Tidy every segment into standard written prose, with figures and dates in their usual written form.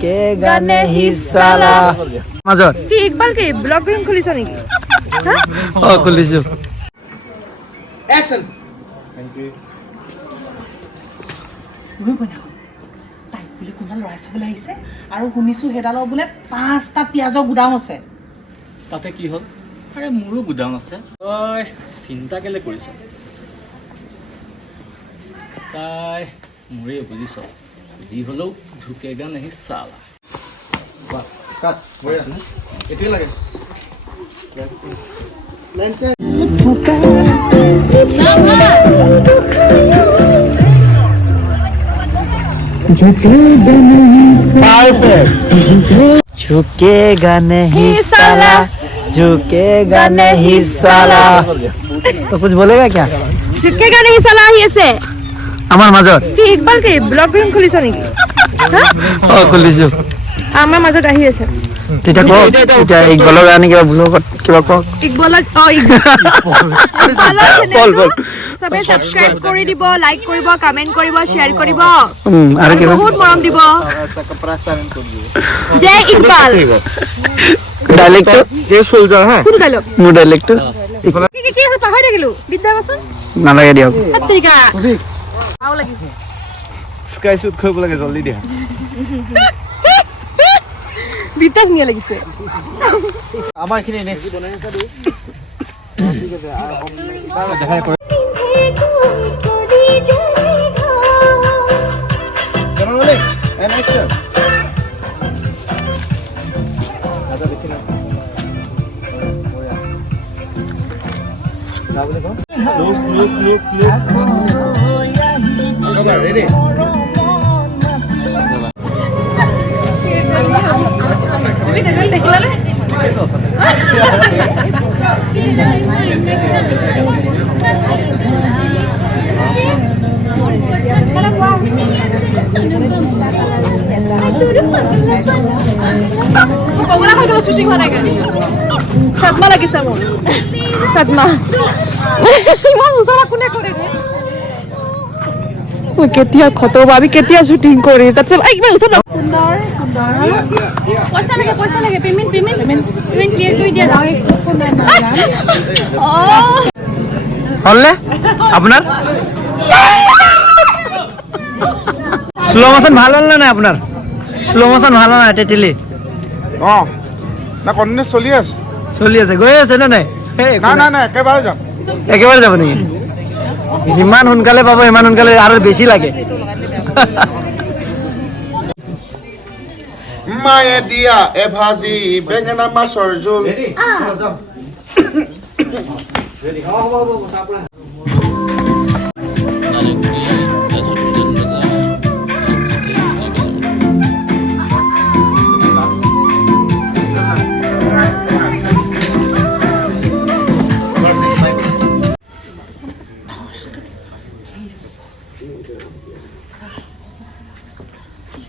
झुकेगा नहीं साला মাজত কি ইকবাল কি ব্লগ গেম খুলিছ নেকি খুলিছো অ্যাকশন থ্যাংক ইউ গৈ বনা তাই বুলি কোনটা লৰাই চাবলৈ আহিছে আৰু শুনিছো হেডালৰ বোলে 5টা পিয়াজৰ গুদাম আছে তাতে কি হ'ল আৰে মোৰো গুদাম আছে তই চিন্তা কেলে কৰিছ তাই মোৰে বুজিছ যি হ'লেও ঝুকেগা নেহি সালা বাহ কাট বঢ়িয়া এটাই লাগে লাইন চেঞ্জ झुकेगा नहीं साला झुकेगा नहीं साला तो कुछ बोलेगा क्या झुकेगा नहीं साला আহি আছে আমার মাজত কি ইকবাল কি ব্লগ গেম খুলিছ নেকি খুলিছো আমাৰ মাজত আহি আছে তেতিয়া কওক তেতিয়া ইকবালৰ কাৰণে কিবা ব্লগত কিবা কওক ইকবালক সবে সাবস্ক্ৰাইব কৰি দিব লাইক কৰিব কমেন্ট কৰিব শেয়াৰ কৰিব আৰু কিবা বহুত মৰম দিব জয় ইকবাল ডাইলেক্ট যে সোলজাৰ হ্যাঁ কোন ডায়লগ মোৰ ডাইলেক্ট কি পাহৰি থাকিলো বিদ্যা বচন নালাগে দিয়ক পত্ৰিকা আও লাগিছে স্কাই শুট কৰিব লাগে জলদি দিয়া বিদ্যা নিয়া লাগিছে আমাৰ খিনি নেক্সট বনাই আছে দু ঠিক আছে দেখাই কৰে কেমন বলে এন্ড অ্যাকশন দাদা বেশি না না বলে কো লুক কভার রেডি তুমি দেখিলালে পগলা হৈ গ'ল শুটিং হোৱা নাই কাৰণে সাতমা লাগিছে মোৰ সাতমা ইমান ওচৰত কোনে কৰে মই কেতিয়া খতম আমি কেতিয়া শুটিং কৰি তাতে ইমান ওচৰত সুন্দৰ পইচা লাগে পেমেন্ট ক্লিয়াৰ কৰি দিয়া হলনে আপনার স্লো মোশন ভালো হল না আপনার স্লো মোশন ভালো না টেটিলি না কন্টিনিউ চলি আছে গৈ আছে না নাই না একেবাৰে যাম একেবাৰে যাব নেকি যিমান সোনকালে পাব সিমান সোনকালে আৰু বেছি লাগে মায়ে দিয়া এ ভাজি বেঙেনা মাছৰ জোল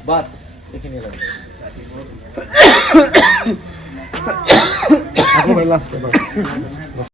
বাস এখানে লাগে আকৌ লাষ্ট এবাৰ